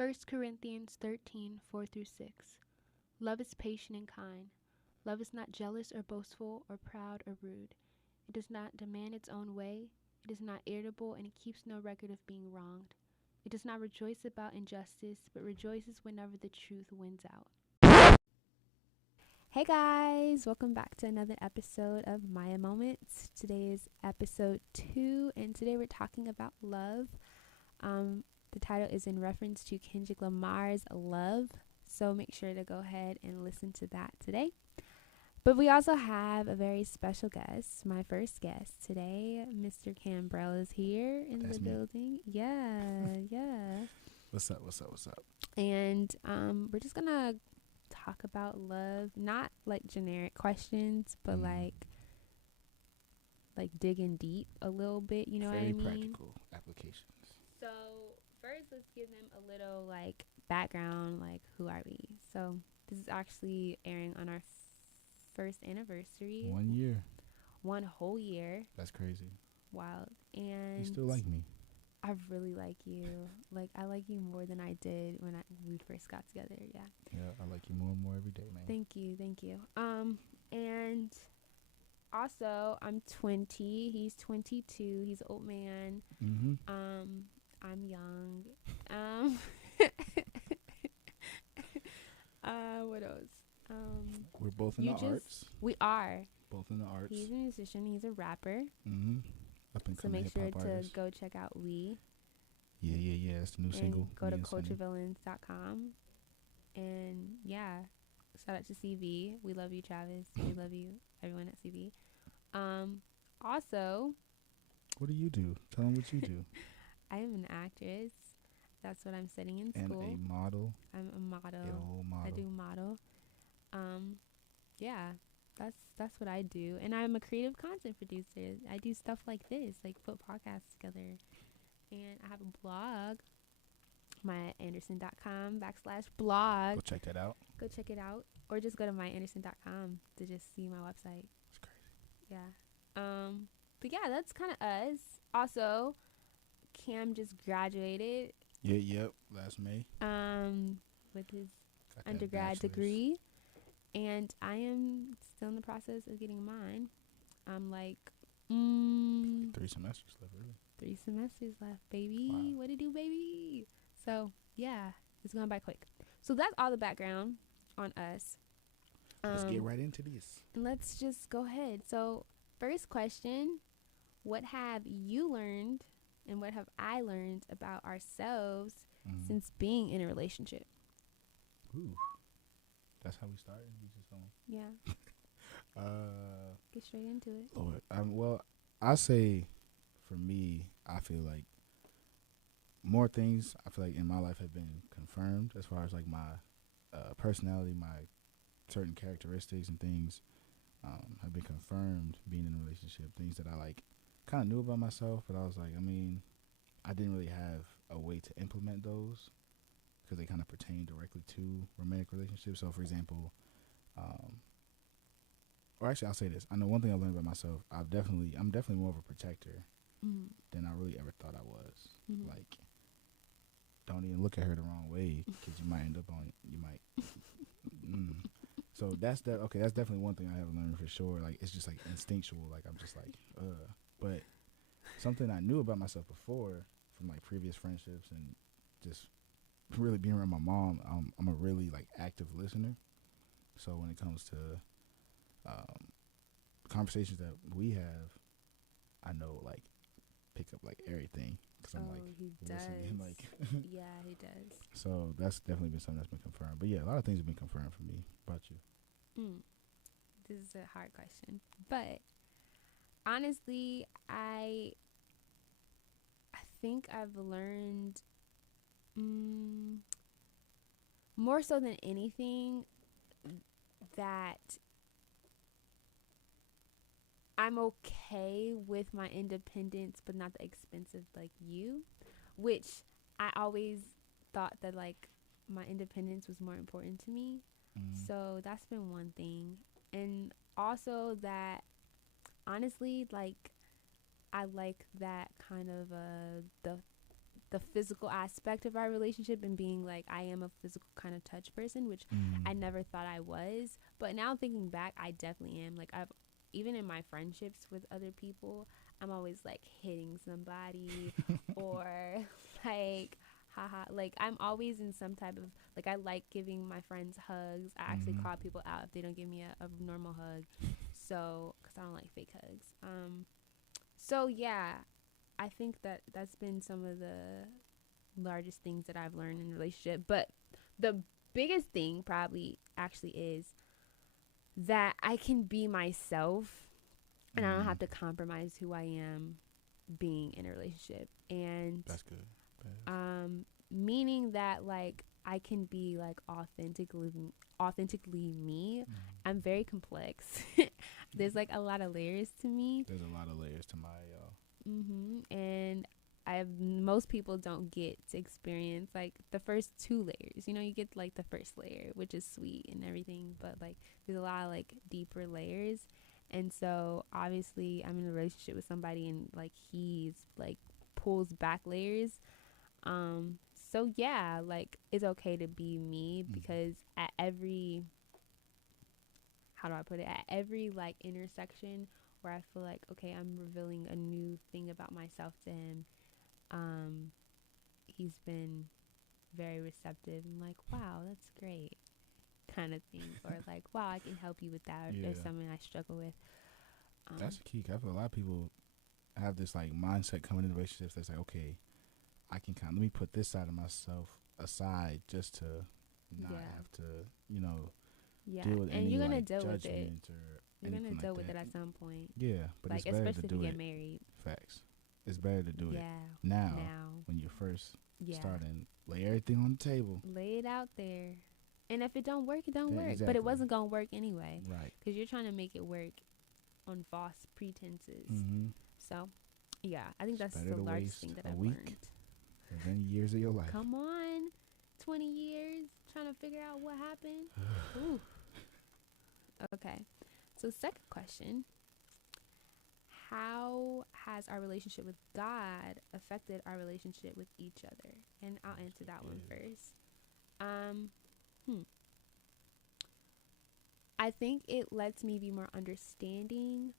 First Corinthians 13:4 through 6. Love is patient and kind. Love is not jealous or boastful or proud or rude. It does not demand its own way. It is not irritable and it keeps no record of being wronged. It does not rejoice about injustice, but rejoices whenever the truth wins out. Hey guys, welcome back to another episode of Maia Moments. Today is episode 2, and today we're talking about love. The title is in reference to Kendrick Lamar's Love, so make sure to go ahead and listen to that today. But we also have a very special guest, my first guest today. Mr. Cambrell is here in That's the me. building. Yeah. What's up? And we're just gonna talk about love, not like generic questions, but like digging deep a little bit, you know Very what I mean? practical applications. So first, let's give them a little like background, like who are we? So this is actually airing on our first anniversary. 1 year. 1 whole year. That's crazy. Wild. And You still like me? I really like you. Like I like you more than I did when we first got together. Yeah. Yeah, I like you more and more every day, man. Thank you. And also I'm 20. He's 22. He's an old man. Mm-hmm. I'm young. What else? We're both in the arts. We are. Both in the arts. He's a musician. He's a rapper. Mm-hmm. Up and So coming make sure hip-hop to artist. go check out We. Yeah. That's the new And single. go to Me and Sunny. culturevillains.com. And yeah, shout out to CV. We love you, Travis. We love you, everyone at CV. Also, What do you do? Tell them what you do. I am an actress. That's what I'm studying in And school. a model. I'm a model. A whole model. I do model. Yeah, that's what I do. And I'm a creative content producer. I do stuff like this, like put podcasts together. And I have a blog, myaanderson.com/blog. Go check that out. Go check it out. Or just go to myaanderson.com to just see my website. It's crazy. Yeah. But yeah, that's kind of us. Also, KHAM just graduated Yep. Last May. with his Got that undergrad bachelor's. degree, and I am still in the process of getting mine. I'm like 3 semesters left, really. 3 semesters left, baby. Wow. What to do, baby? So yeah, it's going by quick. So that's all the background on us. Let's get right into this. And let's just go ahead. So first question, what have you learned and what have I learned about ourselves since being in a relationship? Ooh. That's how we started. We just don't. Yeah. Get straight into it. Lord, well, I say, for me, I feel like more things I feel like in my life have been confirmed as far as like my personality, my certain characteristics and things have been confirmed being in a relationship. Things that I like kind of knew about myself, but I was like, I didn't really have a way to implement those because they kind of pertain directly to romantic relationships. So, for example, or actually, I'll say this. I know one thing I learned about myself. I'm definitely more of a protector than I really ever thought I was. Mm-hmm. Like, don't even look at her the wrong way because you might end up on it. You might. So that's definitely one thing I have learned for sure. Like, it's just like instinctual. Like, I'm just like, But something I knew about myself before from like previous friendships and just really being around my mom, I'm a really like active listener. So when it comes to conversations that we have, I know like pick up like everything because I'm like he listening. does. Like, Yeah, he does. so that's definitely been something that's been confirmed. But yeah, a lot of things have been confirmed for me. What about you? This is a hard question, but honestly, I think I've learned more so than anything that I'm okay with my independence, but not the expense of like you, which I always thought that like my independence was more important to me. So that's been one thing. And also that honestly, like I like that kind of the the physical aspect of our relationship and being like, I am a physical kind of touch person, which I never thought I was. But now thinking back, I definitely am. Like, I've, even in my friendships with other people, I'm always like hitting somebody or like, haha. Like, I'm always in some type of, like, I like giving my friends hugs. I actually call people out if they don't give me a normal hug. So, because I don't like fake hugs. So yeah, I think that that's been some of the largest things that I've learned in a relationship. But the biggest thing probably actually is that I can be myself and I don't have to compromise who I am being in a relationship. And That's good. meaning that like I can be like authentically me. I'm very complex. There's like a lot of layers to me. There's a lot of layers to my And most people don't get to experience like the first two layers. You know, you get like the first layer, which is sweet and everything, but like there's a lot of like deeper layers. And so obviously I'm in a relationship with somebody and like he's like pulls back layers. So yeah, like it's okay to be me because at every, how do I put it, at every like intersection where I feel like, okay, I'm revealing a new thing about myself to him, he's been very receptive and like, wow, that's great, kind of thing. Or like, wow, I can help you with that, or there's something I struggle with. That's the key. I feel a lot of people have this like mindset coming into relationships that's like, okay, I can kind of, let me put this side of myself aside just to not have to, you know, deal with and any you're gonna like deal with it. judgment or You're gonna anything deal like with that. it at some point. Yeah, but like it's better to especially if do you it. get married. Facts. It's better to do it now when you're first starting. Lay everything on the table. Lay it out there. And if it don't work, it don't work. Exactly. But it wasn't gonna work anyway. Right. Because you're trying to make it work on false pretenses. So, yeah, I think It's that's the largest thing that I've learned. Of any years of your life. Come on, 20 years trying to figure out what happened. Ooh. Okay. So, second question: how has our relationship with God affected our relationship with each other? And I'll answer that one first. I think it lets me be more understanding.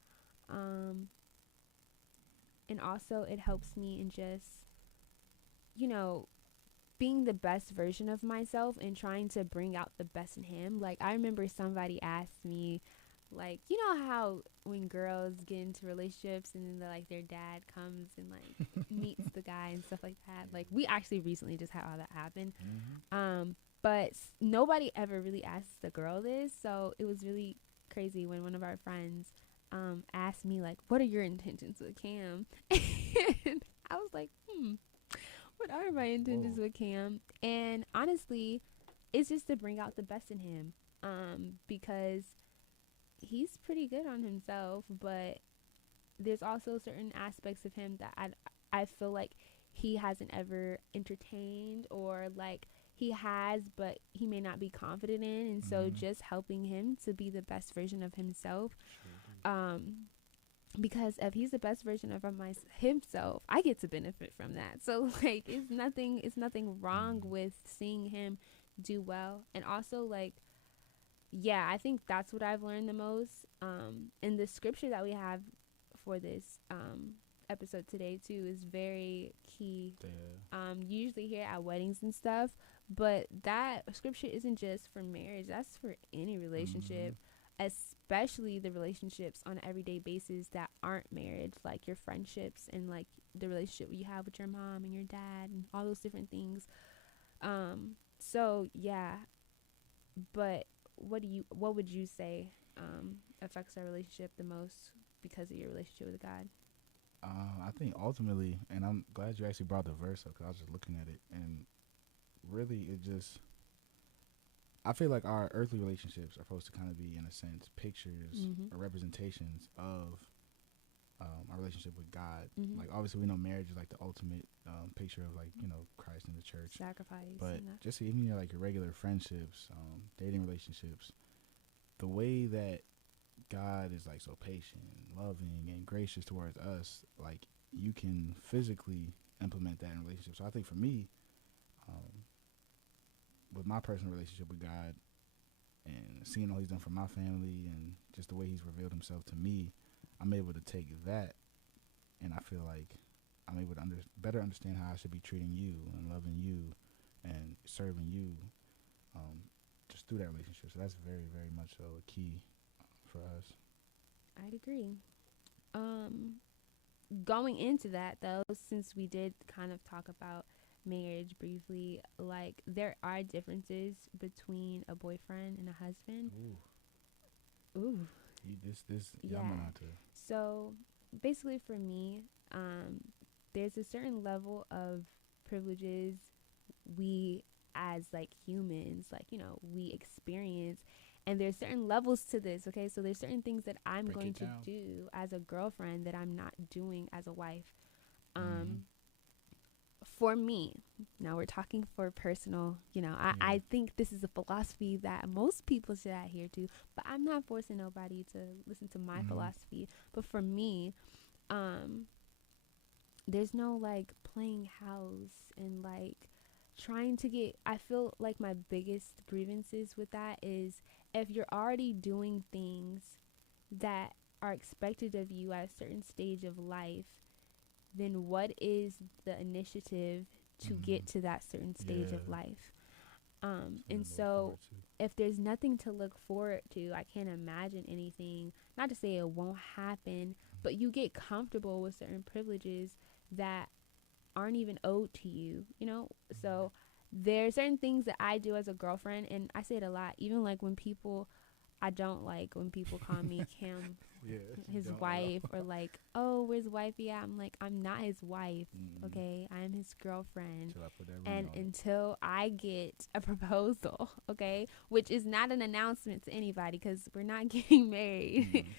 And also it helps me in just, you know, being the best version of myself and trying to bring out the best in him. Like, I remember somebody asked me, like, you know how when girls get into relationships and then like their dad comes and like meets the guy and stuff like that. Like, we actually recently just had all that happen. But nobody ever really asked the girl this, so it was really crazy when one of our friends asked me like, what are your intentions with KHAM? And I was like, what are my intentions with KHAM? And honestly, it's just to bring out the best in him, because he's pretty good on himself, but there's also certain aspects of him that I feel like he hasn't ever entertained, or like he has but he may not be confident in, and so just helping him to be the best version of himself, because if he's the best version of himself, I get to benefit from that. So like it's nothing wrong with seeing him do well. And also like, yeah, I think that's what I've learned the most. And the scripture that we have for this episode today too is very key. You usually hear at weddings and stuff, but that scripture isn't just for marriage, that's for any relationship, especially the relationships on an everyday basis that aren't marriage, like your friendships and like the relationship you have with your mom and your dad and all those different things. So yeah, but what would you say affects our relationship the most because of your relationship with God? I think ultimately, and I'm glad you actually brought the verse up because I was just looking at it, and really it just, I feel like our earthly relationships are supposed to kind of be, in a sense, pictures or representations of our relationship with God. Like, obviously we know marriage is like the ultimate picture of like, you know, Christ and the church. Sacrifice. But just even your like your regular friendships, dating relationships, the way that God is like so patient and loving and gracious towards us, like you can physically implement that in relationships. So I think for me, um, with my personal relationship with God and seeing all He's done for my family and just the way He's revealed Himself to me, I'm able to take that, and I feel like I'm able to better understand how I should be treating you and loving you and serving you, um, just through that relationship. So that's very, very much so a key for us. I'd agree. Um, Going into that though, since we did kind of talk about marriage briefly, like there are differences between a boyfriend and a husband. Ooh, Ooh, yeah, I'm yeah. on to. So basically, for me, there's a certain level of privileges we as like humans, like we experience, and there's certain levels to this. Okay, so there's certain things that I'm Break going it to down. do as a girlfriend that I'm not doing as a wife. Mm-hmm. Um, for me, now we're talking for personal, Yeah. I think this is a philosophy that most people should adhere to, but I'm not forcing nobody to listen to my Mm-hmm. philosophy. But for me, um, there's no like playing house and like trying to get, I feel like my biggest grievances with that is if you're already doing things that are expected of you at a certain stage of life, then what is the initiative to Mm-hmm. get to that certain stage of Yeah. life? And Something to look so forward to. if there's nothing to look forward to, I can't imagine anything. Not to say it won't happen, but you get comfortable with certain privileges that aren't even owed to you, you know? So there are certain things that I do as a girlfriend, and I say it a lot, even like when people, I don't like when people call me Kim, Yeah, you his don't at wife, all. or like, oh, where's wifey at? I'm like, I'm not his wife, Mm-hmm. okay? I'm his girlfriend. Till I put that ring And on it. until I get a proposal, okay, which is not an announcement to anybody because we're not getting married. Mm-hmm.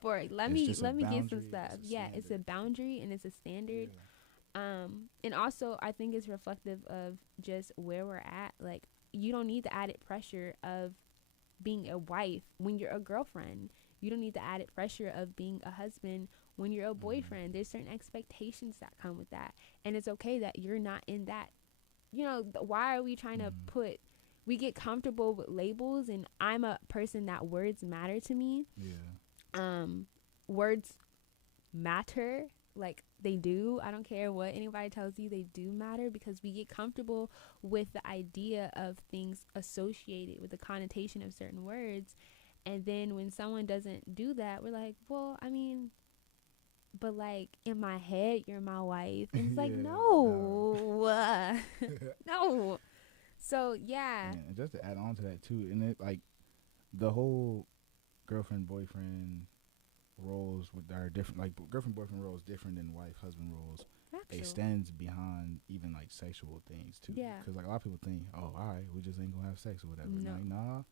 For let It's me just a let me get some boundary. stuff. It's a Yeah, it's a standard. boundary and it's a standard. Yeah. And also I think it's reflective of just where we're at. Like you don't need the added pressure of being a wife when you're a girlfriend. You don't need the added pressure of being a husband when you're a Mm-hmm. boyfriend. There's certain expectations that come with that. And it's okay that you're not in that. Why are we trying to Mm-hmm. put, we get comfortable with labels, and I'm a person that words matter to me. Yeah. Um Words matter, like they do. I don't care what anybody tells you, they do matter because we get comfortable with the idea of things associated with the connotation of certain words, and then when someone doesn't do that, we're like, well, I mean, but like in my head you're my wife, and it's like, Yeah. No. no. No. So yeah. Yeah, and just to add on to that too, and it like the whole girlfriend boyfriend roles with are different. Like girlfriend boyfriend roles different than wife husband roles. Actual. Extends beyond even like sexual things too. Yeah. Because like a lot of people think, oh, all right, we just ain't gonna have sex or whatever. No. Like, nah.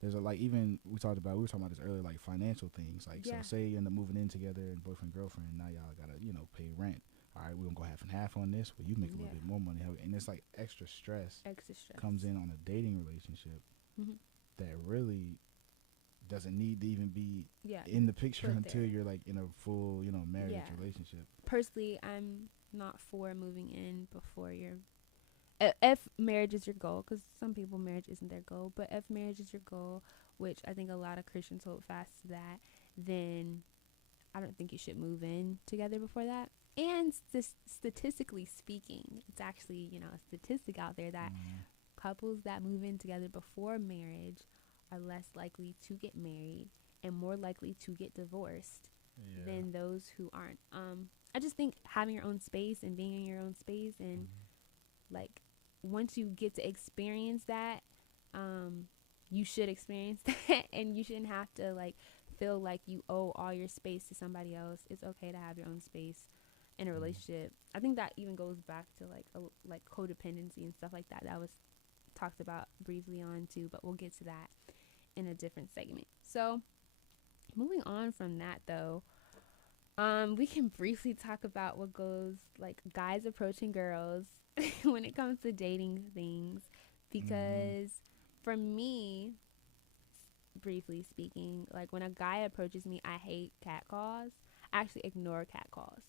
There's a like even we were talking about this earlier, like financial things. Like so, Yeah. say you end up moving in together and boyfriend girlfriend. Now y'all gotta pay rent. All right, we're gonna go half and half on this. Well, you make a little Yeah. bit more money, and it's like extra stress Extra stress. comes in on a dating relationship Mm-hmm. that really doesn't need to even be Yeah. in the picture Put until there. you're like in a full marriage Yeah. relationship. Personally, I'm not for moving in before you're. If marriage is your goal, because some people marriage isn't their goal, but if marriage is your goal, which I think a lot of Christians hold fast to that, then I don't think you should move in together before that. And statistically speaking, it's actually a statistic out there that Mm, couples that move in together before marriage are less likely to get married and more likely to get divorced yeah. than those who aren't. I just think having your own space and being in your own space, and Mm, like once you get to experience that, um, you should experience that, and you shouldn't have to like feel like you owe all your space to somebody else. It's okay to have your own space in a mm, relationship. I think that even goes back to like codependency and stuff like that. That was talked about briefly on too, but we'll get to that in a different segment. So moving on from that though, we can briefly talk about what goes like guys approaching girls when it comes to dating things, mm, because for me, briefly speaking, like when a guy approaches me, I hate cat calls. I actually ignore cat calls.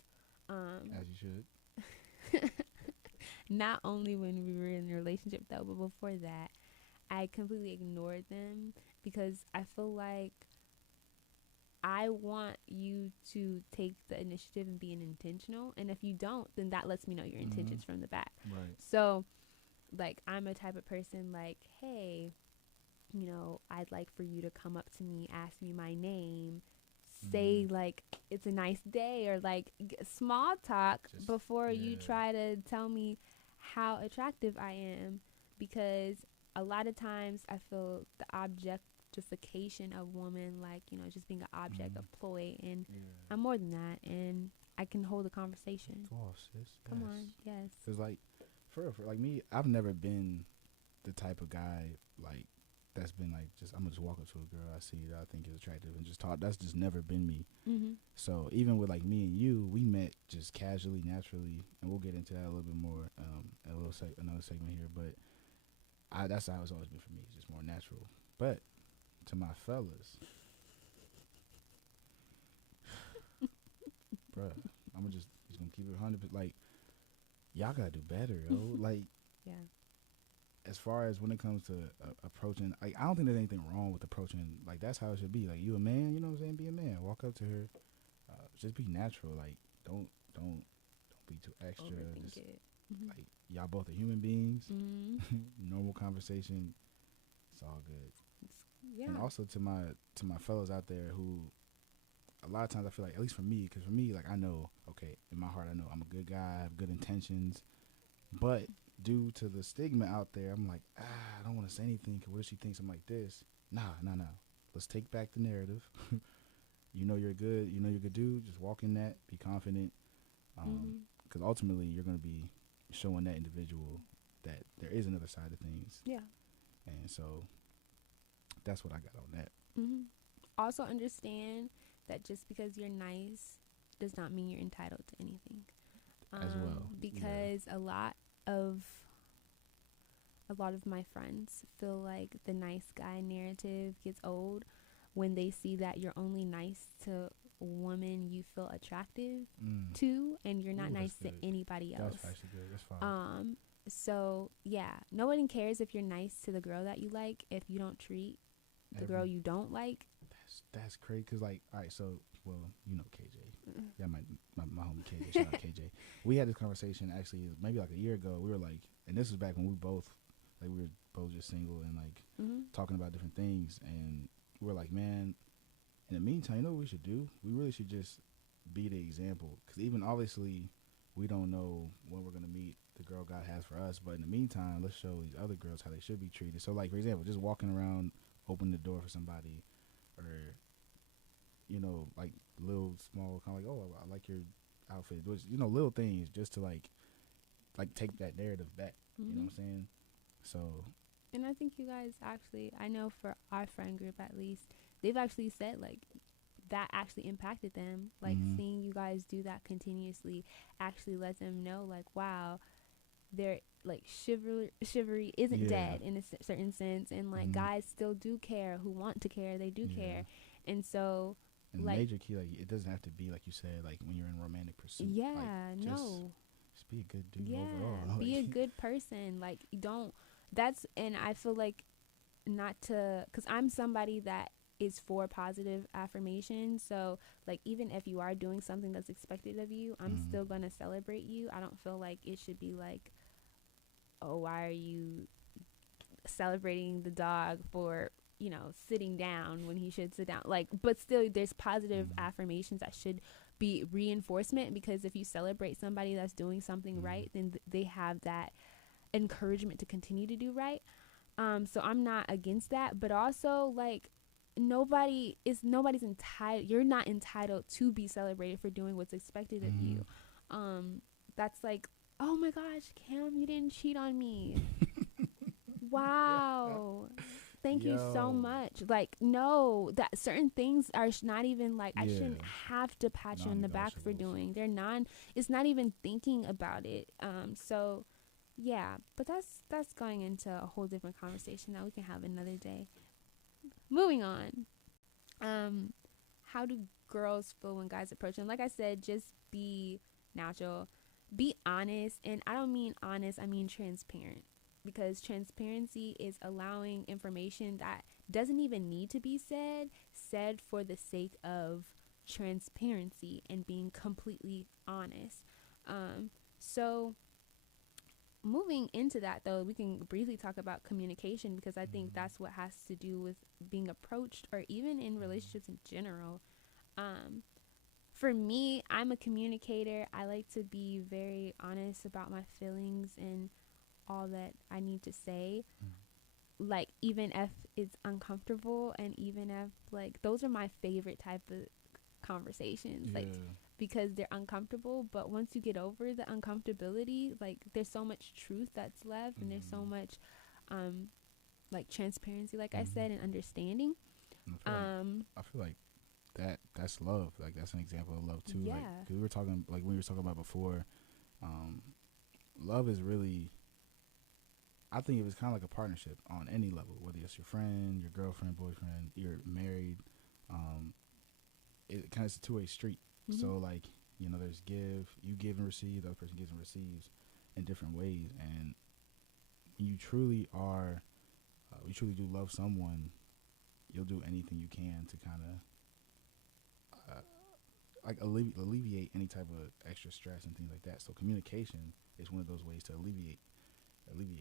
Um, as you should. Not only when we were in a relationship though, but before that, I completely ignored them because I feel like I want you to take the initiative and be an intentional. And if you don't, then that lets me know your Mm-hmm. intentions from the back. Right. So, like, I'm a type of person like, hey, I'd like for you to come up to me, ask me my name, say, Mm-hmm. like, it's a nice day, or like small talk Just before you yeah. try to tell me how attractive I am. Because a lot of times I feel the objectification of women, like, just being an object Mm-hmm. of ploy. And Yeah. I'm more than that. And I can hold a conversation. Boss, sis. Come Yes. on. Yes. Cause like, for like me, I've never been the type of guy like that's been like just I'm gonna just walk up to a girl I see that I think is attractive and just talk. That's just never been me. Mm-hmm. So even with like me and you, we met just casually, naturally, and we'll get into that a little bit more in a little another segment here. But that's how it's always been for me. It's just more natural. But to my fellas, bruh, I'm just gonna keep it 100. Like y'all gotta do better, yo. Like Yeah. as far as when it comes to approaching, like I don't think there's anything wrong with approaching. Like that's how it should be. Like you a man, you know what I'm saying? Be a man. Walk up to her. Just be natural. Like don't be too extra. Overthink Just it. Mm-hmm. like y'all both are human beings. Mm-hmm. Normal conversation. It's all good. Yeah. And also to my fellows out there who, a lot of times I feel like, at least for me, because for me, like I know, okay, in my heart I know I'm a good guy. I have good intentions, but due to the stigma out there, I'm like, I don't want to say anything because what if she thinks I'm like this? Nah. Let's take back the narrative. You know you're good. You know you're a good dude. Just walk in that. Be confident. Because ultimately you're going to be showing that individual that there is another side of things. Yeah. And so that's what I got on that. Mm-hmm. Also understand that just because you're nice does not mean you're entitled to anything. As well. Because a lot of my friends feel like the nice guy narrative gets old when they see that you're only nice to women you feel attractive to, and you're not nice to anybody else. That's actually good. That's fine. So yeah, nobody cares if you're nice to the girl that you like if you don't treat the girl you don't like. That's crazy. Cause like, all right, so well, you know KJ. Yeah, my homie KJ. Shout out KJ. We had this conversation actually maybe like a year ago. We were like, and this was back when we were both just single and like talking about different things, and we were like, man, in the meantime, you know what we should do? We really should just be the example. Because even obviously, we don't know when we're going to meet the girl God has for us. But in the meantime, let's show these other girls how they should be treated. So, like, for example, just walking around, opening the door for somebody, or, you know, like little small, kind of like, oh, I like your outfit. Which, you know, little things just to, like take that narrative back. You know what I'm saying? So. And I think you guys actually, I know for our friend group at least, they've actually said like that actually impacted them. Like seeing you guys do that continuously actually let them know like, wow, their like chivalry isn't dead in a certain sense, and like guys still do care who want to care. They do care, and so. And like, major key, like it doesn't have to be like you said, like when you're in romantic pursuit. Yeah, like, just be a good dude overall. Be a good person. Like don't. That's, and I feel like not to, because I'm somebody that is for positive affirmation. So like even if you are doing something that's expected of you, I'm still gonna celebrate you. I don't feel like it should be like, oh, why are you celebrating the dog for sitting down when he should sit down, like, but still there's positive affirmations that should be reinforcement, because if you celebrate somebody that's doing something right, then they have that encouragement to continue to do right. So I'm not against that, but also like nobody's entitled, you're not entitled to be celebrated for doing what's expected of you. That's like, oh my gosh, Cam, you didn't cheat on me. Wow. Thank you so much. Like, no, that certain things are not even like, I shouldn't have to pat you on the back for doing. It's not even thinking about it. So yeah, but that's going into a whole different conversation that we can have another day. Moving on. How do girls feel when guys approach them? Like I said, just be natural. be honest. And I don't mean honest, I mean transparent. Because transparency is allowing information that doesn't even need to be said for the sake of transparency and being completely honest. So moving into that, though, we can briefly talk about communication, because I think that's what has to do with being approached, or even in relationships in general. For me, I'm a communicator. I like to be very honest about my feelings and all that I need to say. Like, even if it's uncomfortable, and even if, like, those are my favorite type of conversations. Yeah. Like, because they're uncomfortable, but once you get over the uncomfortability, like, there's so much truth that's left, and there's so much like transparency, like I said, and understanding. I feel like that's love. Like, that's an example of love too. Yeah. Like, 'cause we were talking, like, we were talking about before, love is really, I think it was kind of like a partnership on any level, whether it's your friend, your girlfriend, boyfriend, you're married. It kind of is a two-way street. So, like, you know, there's you give and receive, the other person gives and receives in different ways. And you truly are, you truly do love someone, you'll do anything you can to kind of, like, alleviate any type of extra stress and things like that. So communication is one of those ways to alleviate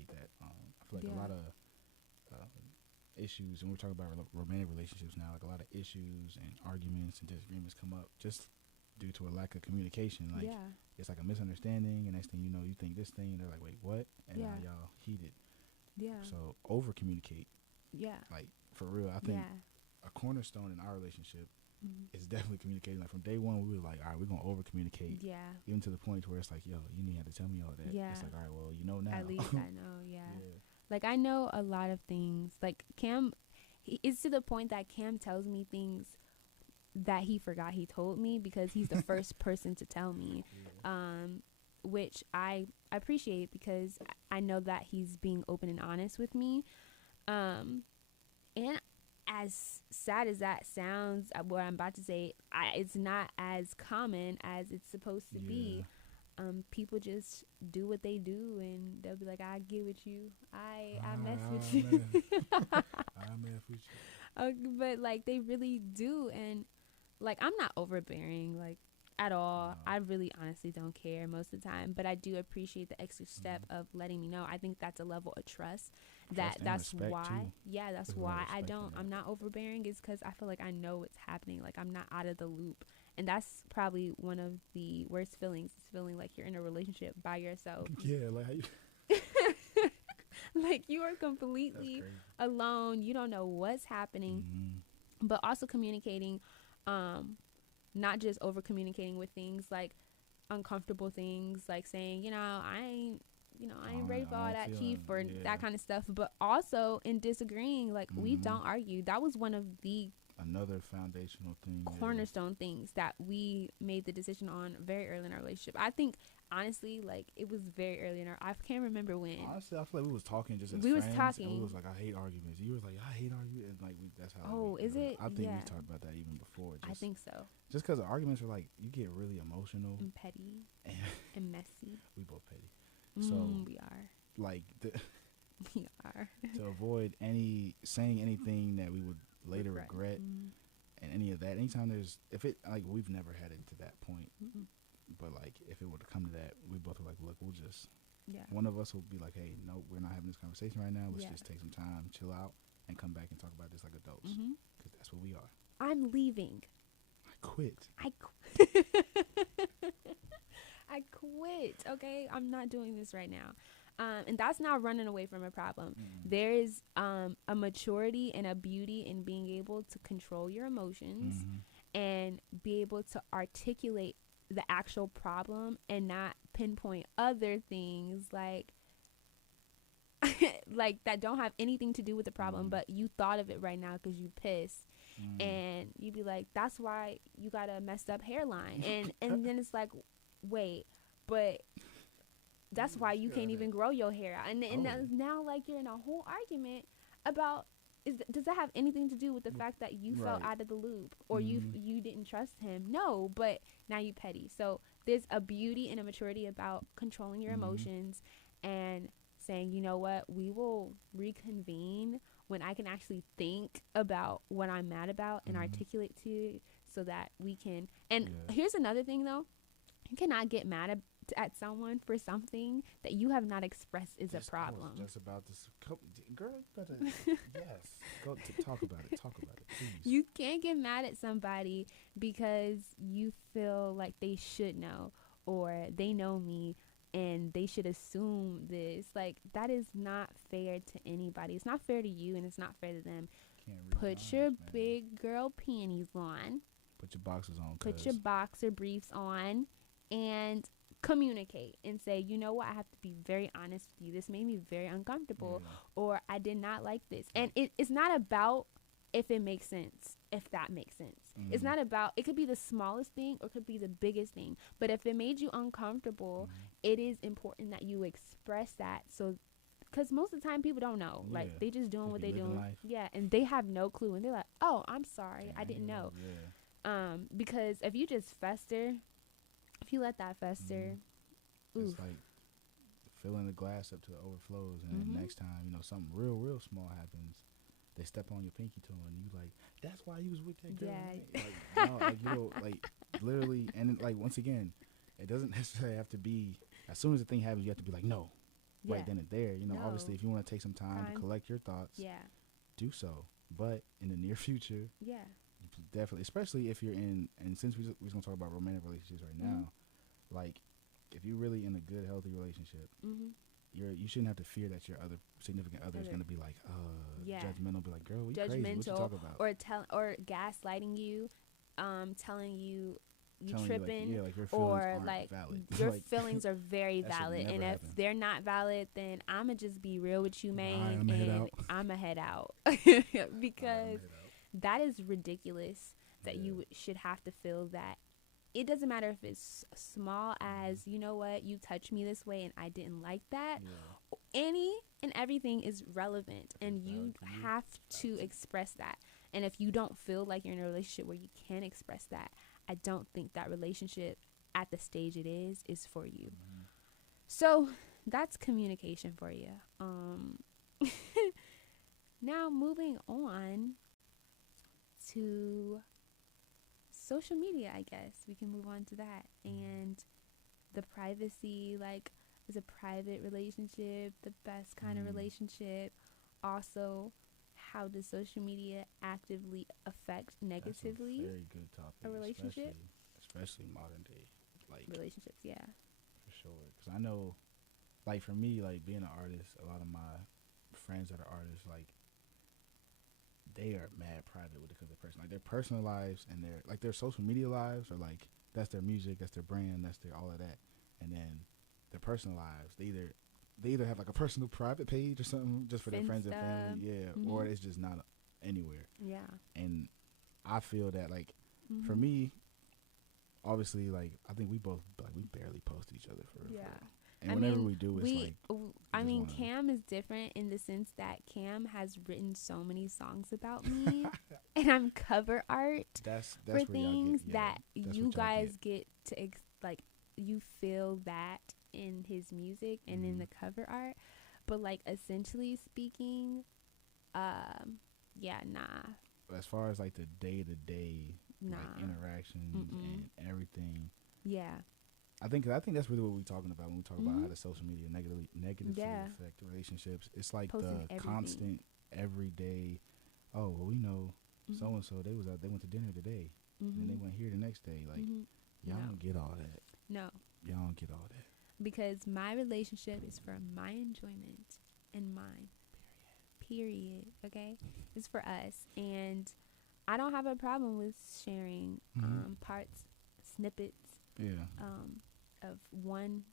that. I feel like a lot of issues, and we're talking about romantic relationships now, like, a lot of issues and arguments and disagreements come up just due to a lack of communication. Like, it's like a misunderstanding, and next thing you know, you think this thing, and they're like, wait, what? And now y'all heated. So over communicate. Like, for real, I think a cornerstone in our relationship is definitely communicating. Like, from day one, we were like, all right, we're gonna over communicate. Even to the point where it's like, yo, you didn't have to tell me all that. It's like, all right, well, you know now. At least I know. Like, I know a lot of things. Like, Cam, it's to the point that Cam tells me things that he forgot he told me, because he's the first person to tell me, which I appreciate, because I know that he's being open and honest with me. And as sad as that sounds, what I'm about to say, it's not as common as it's supposed to be. People just do what they do, and they'll be like, I get with you, I mess with you. I mess with you. But, like, they really do. And, like, I'm not overbearing, like, at all. No. I really honestly don't care most of the time, but I do appreciate the extra step of letting me know. I think that's a level of trust that's why too. That's why I'm not overbearing, is because I feel like I know what's happening. Like, I'm not out of the loop. And that's probably one of the worst feelings, is feeling like you're in a relationship by yourself. Like, how you like, you are completely alone. You don't know what's happening. But also communicating, not just over communicating with things like uncomfortable things, like saying, I ain't ready for all that, chief, or that kind of stuff. But also in disagreeing, like, we don't argue. That was one of the another foundational thing, cornerstone things that we made the decision on very early in our relationship. I think, honestly, like, it was very early in our, I can't remember when. Honestly, I feel like we was talking just as we friends, was talking, and we was like, I hate arguments. You was like, I hate arguments, and, like, that's how. Oh, is it? I think we talked about that even before. I think so. Just because arguments are, like, you get really emotional and petty and messy. We both petty. So we are. Like, we are. To avoid saying anything that we would later regret. And any of that, anytime if it, like, we've never had it to that point, but, like, if it were to come to that, we both were like, look, we'll just, one of us will be like, hey, no, we're not having this conversation right now. Let's just take some time, chill out, and come back and talk about this like adults, because that's what we are. I'm leaving. I quit. I quit. Okay, I'm not doing this right now. And that's not running away from a problem. There is a maturity and a beauty in being able to control your emotions and be able to articulate the actual problem and not pinpoint other things like like that don't have anything to do with the problem, but you thought of it right now because you pissed. And you'd be like, that's why you got a messed up hairline. And then it's like, wait, but that's why you can't even grow your hair out. And now, like, you're in a whole argument about, does that have anything to do with the fact that you felt out of the loop, or you didn't trust him? No, but now you petty. So there's a beauty and a maturity about controlling your emotions and saying, you know what, we will reconvene when I can actually think about what I'm mad about and articulate to you so that we can. And here's another thing though, you cannot get mad at someone for something that you have not expressed is a problem. I was just about to, girl, you better, yes, go to talk about it, please. You can't get mad at somebody because you feel like they should know or they know me and they should assume this. Like, that is not fair to anybody. It's not fair to you and it's not fair to them. Put your big girl panties on. Put your boxers on. Put your boxer briefs on and communicate and say, you know what, I have to be very honest with you. This made me very uncomfortable, or I did not like this. And it's not about if it makes sense, if that makes sense. It's not about, it could be the smallest thing or it could be the biggest thing. But if it made you uncomfortable, it is important that you express that. So, because most of the time people don't know. Like, they just doing what they doing. Life. Yeah, and they have no clue. And they're like, oh, I'm sorry, I didn't know. Because if you just fester, if you let that fester, it's like filling the glass up to the overflows, and then next time, you know, something real small happens, they step on your pinky toe, and you like, that's why you was with that girl. Yeah. Like, no, like, you know, like, literally, and like, once again, it doesn't necessarily have to be, as soon as the thing happens, you have to be like, no, right then and there. You know, obviously, if you want to take some time to collect your thoughts, do so. But in the near future, definitely, especially if you're in, and since we're going to talk about romantic relationships right now, like, if you're really in a good, healthy relationship, you shouldn't have to fear that your other significant other is going to be like, judgmental, be like, girl, we crazy, what you talking about? Or gaslighting you, telling you tripping, like your feelings or aren't like valid. your like, feelings are very valid, and if they're not valid, then I'ma just be real with you, man, and I'ma head out because that is ridiculous that you should have to feel that. It doesn't matter if it's small as, you know what, you touched me this way and I didn't like that. Any and everything is relevant, and you have to express that. And if you don't feel like you're in a relationship where you can express that, I don't think that relationship at the stage it is for you. So that's communication for you. Now moving on to social media, I guess we can move on to that, and the privacy, like, is a private relationship the best kind of relationship? Also, how does social media actively affect negatively That's a very good topic, a relationship, especially modern day, like, relationships? For sure, because I know, like, for me, like, being an artist, a lot of my friends that are artists, like, they are mad private with it because like, their personal lives and their social media lives are like, that's their music, that's their brand, that's their all of that. And then their personal lives, they either have like a personal private page or something just for their friends and family, or it's just not anywhere. And I feel that, like, for me, obviously, like, I think we both, like, we barely post each other for and whenever we do, it's KHAM is different in the sense that KHAM has written so many songs about me, and I'm cover art that's for things that you guys get to like, you feel that in his music and in the cover art, but, like, essentially speaking, as far as, like, the day-to-day like, interactions and everything, I think that's really what we're talking about when we talk about how the social media negatively affect relationships. It's like posting the everything. Constant everyday, oh, well, we know so and so, they went to dinner today, and they went here the next day. Like, y'all don't get all that. No, y'all don't get all that, because my relationship is for my enjoyment and mine. Period. Okay, it's for us, and I don't have a problem with sharing parts, snippets. Of one,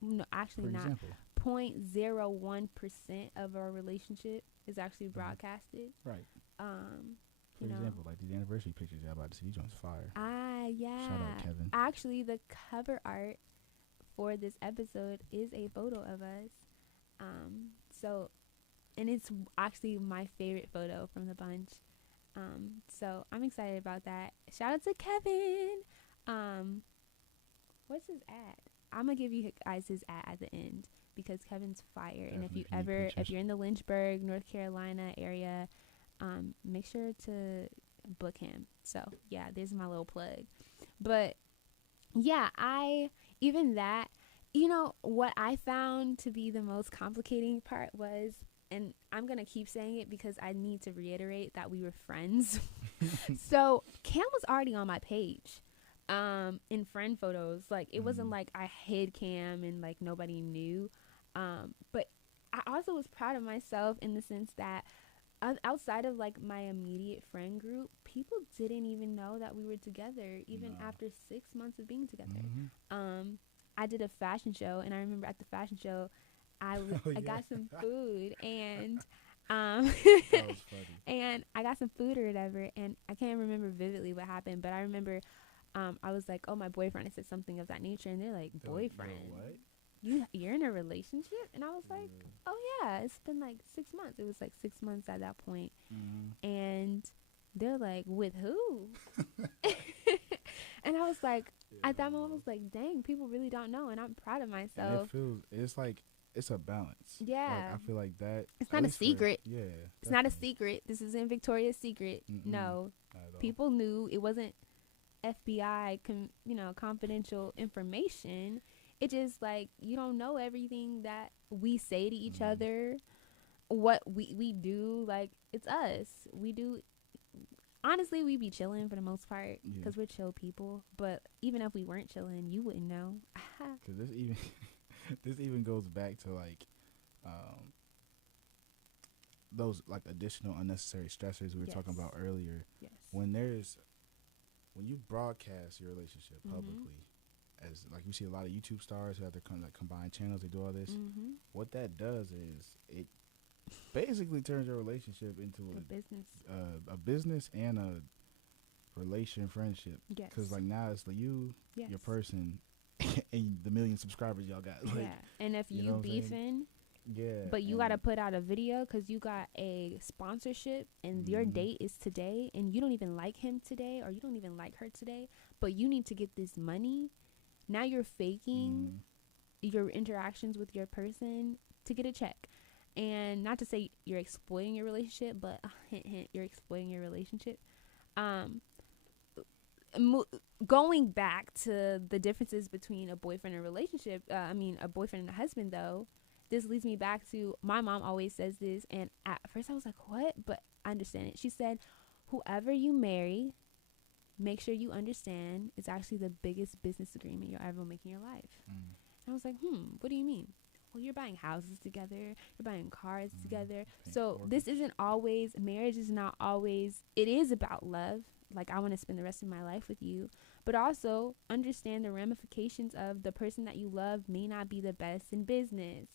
no, actually not. 0.01% of our relationship is actually broadcasted. Right. For example, like the anniversary pictures y'all about to see, these ones fire. Yeah. Shout out Kevin. Actually, the cover art for this episode is a photo of us. So, and it's actually my favorite photo from the bunch. So I'm excited about that. Shout out to Kevin. What's his ad? I'm gonna give you guys his ad at the end because Kevin's fire. And Definitely, if you need if pictures. you're in the Lynchburg, North Carolina area, make sure to book him. So yeah, there's my little plug. But yeah, even that, what I found to be the most complicating part was, and I'm gonna keep saying it because I need to reiterate that we were friends. So Cam was already on my page, in friend photos. Like it wasn't like I hid Cam and like nobody knew. But I also was proud of myself in the sense that outside of like my immediate friend group, people didn't even know that we were together, even No. after 6 months of being together. Mm-hmm. I did a fashion show, and I remember at the fashion show, I Oh, got yeah. some food, and um, That was funny. and I got some food or whatever, and I can't remember vividly what happened, but I remember, I was like, oh, my boyfriend. I said something of that nature, and they're like, They're like, yo, boyfriend? what? You're in a relationship? And I was like, Yeah. oh yeah, it's been like 6 months. It was like 6 months at that point. Mm-hmm. And they're like, with who? And I was like, Yeah, at that moment, I was like, dang, people really don't know, and I'm proud of and myself. it's like, it's a balance. Yeah. Like, I feel like that. It's at not a least for- secret. yeah. It's not a definitely. secret. This isn't Victoria's Secret. Mm-mm. No, Not at all. people knew. It wasn't FBI, confidential information. It just like, you don't know everything that we say to each other, what we do. Like, it's us. We do. Honestly, we be chilling for the most part Yeah. because we're chill people. But even if we weren't chilling, you wouldn't know. Because this even this even goes back to like those like additional unnecessary stressors we were talking about earlier. Yes. When you broadcast your relationship publicly, as like you see a lot of YouTube stars who have their like combined channels, they do all this. What that does is it basically turns your relationship into a business and a friendship. Yes. Because like now it's like you, Yes. your person, and the million subscribers y'all got. Like, yeah. And if you know you what I'm saying? beefing, yeah, but you and- got to put out a video because you got a sponsorship and your date is today, and you don't even like him today, or you don't even like her today, but you need to get this money. Now you're faking your interactions with your person to get a check. And not to say you're exploiting your relationship, but hint, hint, you're exploiting your relationship. Going back to the differences between a boyfriend and a relationship, a boyfriend and a husband, though, this leads me back to my mom always says this, and at first I was like, what? But I understand it. She said, whoever you marry, make sure you understand it's actually the biggest business agreement you'll ever make in your life. And I was like, what do you mean? Well, you're buying houses together, you're buying cars together. So this isn't always, marriage is not always, it is about love. Like, I want to spend the rest of my life with you, but also understand the ramifications of the person that you love may not be the best in business.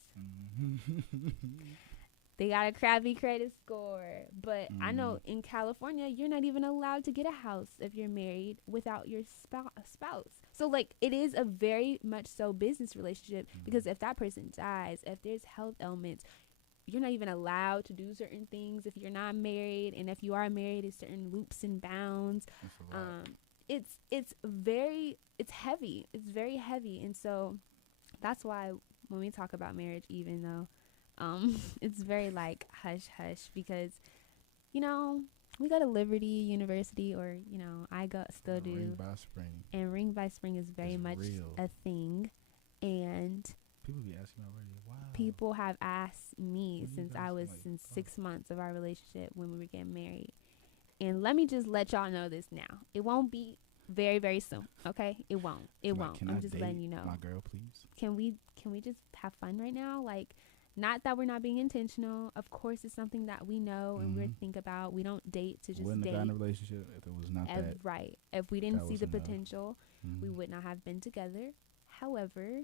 They got a crappy credit score, but I know in California, you're not even allowed to get a house if you're married without your spouse. So like, it is a very much so business relationship, because if that person dies, if there's health ailments, you're not even allowed to do certain things if you're not married, and if you are married, it's certain loops and bounds. It's heavy. It's very heavy, and so that's why when we talk about marriage, even though it's very like hush hush, because we go to Liberty University, or I still do, Ring by Spring. and Ring by Spring is very much real. a thing, and People be asking me already. Wow. people have asked me When you since guys, I was like, in 6 months of our relationship when we were getting married. And let me just let y'all know this now. It won't be very, very soon. Okay? It won't. It won't. Can I'm I just date letting you know. my girl, please? Can we just have fun right now? Like, not that we're not being intentional. Of course, it's something that we know and we think about. We don't date to just Wouldn't date. have gotten a relationship if it was not that. Right. If we didn't that see was the enough. potential, we would not have been together. However,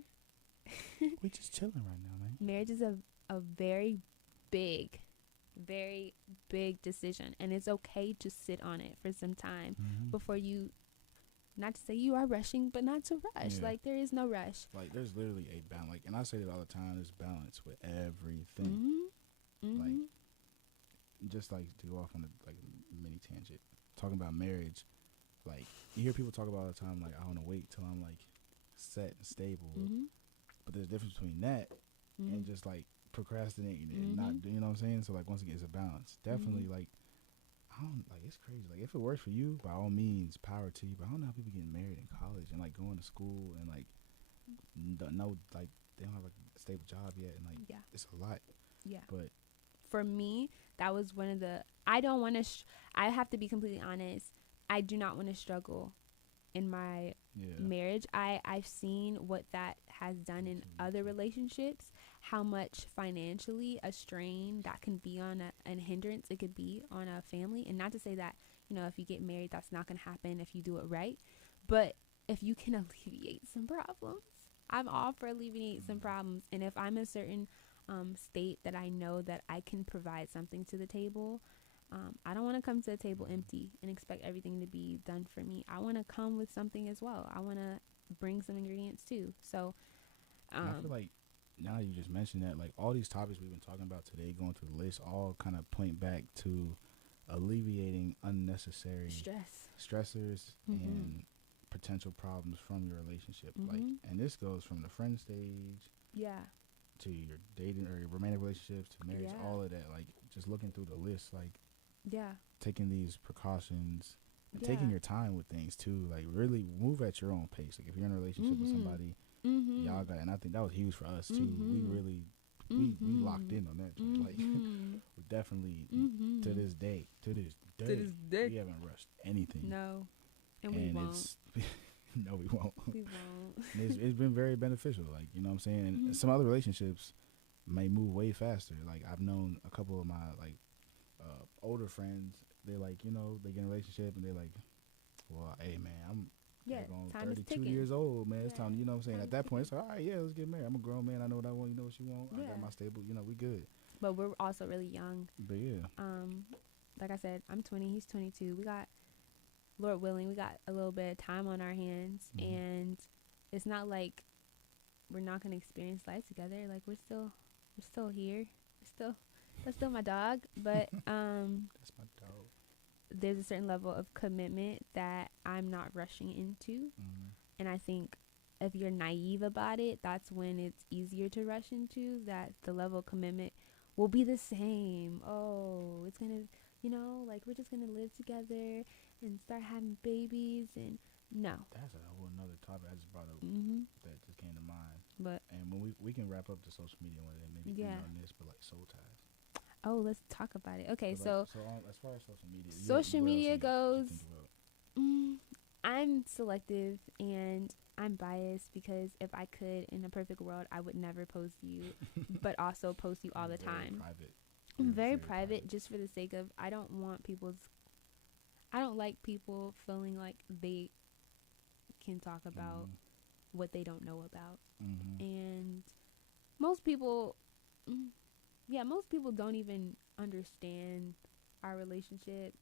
we just chilling right now, man. marriage is a very big decision, and it's okay to sit on it for some time before you, not to say you are rushing, but not to rush. Like, there is no rush. Like, there's literally a balance. Like, and I say that all the time, there's balance with everything. Like, just like to go off on a mini tangent, talking about marriage, like, you hear people talk about all the time, like, I want to wait till I'm like set and stable. Mhm. But there's a difference between that and Mhm. just like procrastinating and not, Mhm. you know what I'm saying? So like once again, it's a balance. Definitely Mhm. like I don't like it's crazy. Like if it works for you, by all means, power to you. But I don't know how people getting married in college and like going to school and like no like they don't have like a stable job yet and like Yeah. it's a lot. Yeah. But For me, that was one of the. I don't want to. I have to be completely honest. I do not want to struggle in my yeah, marriage. I've seen what that has done me in too, me other too. relationships, how much financially a strain that can be on a hindrance it could be on a family. And not to say that, if you get married that's not going to happen if you do it right, but if you can alleviate some problems, I'm all for alleviate some problems. And if I'm in a certain state that I know that I can provide something to the table, I don't want to come to the table empty and expect everything to be done for me. I want to come with something as well. I want to bring some ingredients too. So, And I feel like now you just mentioned that, like all these topics we've been talking about today, going through the list, all kind of point back to alleviating unnecessary stress. stressors Mm-hmm. and potential problems from your relationship. Like, Mm-hmm. and this goes from the friend stage Yeah. to your dating or your romantic relationships to marriage, Yeah. all of that. Like, just looking through the list, like Yeah. taking these precautions and Yeah. taking your time with things too. Like, really move at your own pace. Like, if you're in a relationship with Mm-hmm. somebody, Mm-hmm. y'all got, and I think that was huge for us too. We Mm-hmm. really we locked Mm-hmm. in on that joint. Like Mm-hmm. we definitely Mm-hmm. to this day, To this day. we haven't rushed anything. No. And we And won't. it's no, we won't. We won't. And it's been very beneficial. Like, you know what I'm saying? And Mm-hmm. some other relationships may move way faster. Like I've known a couple of my like older friends. They like, they get in a relationship and they're like, well, hey man, I'm Yeah. going Time is 32 ticking. years old, man. It's Yeah. time, you know what I'm saying? Time At is that point, ticking. it's like, all right, yeah, let's get married. I'm a grown man. I know what I want. You know what you want. I Yeah. got my stable, we good. But we're also really young. But yeah. Like I said, I'm 20. He's 22. We got, Lord willing, we got a little bit of time on our hands, Mhm. and it's not like we're not gonna experience life together. Like we're still here. That's still my dog. But That's my dog. there's a certain level of commitment that I'm not rushing into, Mhm. and I think if you're naive about it, that's when it's easier to rush into. That the level of commitment will be the same. Oh, it's gonna, like we're just gonna live together and start having babies, and no. That's a whole another topic I just brought up Mhm. that just came to mind. But And when we can wrap up the social media one and maybe yeah. end on this, but like soul ties. Oh, let's talk about it. Okay, But like, so as far as social media, social what else media you goes. think about? I'm selective and I'm biased because if I could, in a perfect world, I would never post you, but also post you all the time. Private. I'm You're very private just for the sake of I don't like people feeling like they can talk about what they don't know about. Mm-hmm. And most people, most people don't even understand our relationship.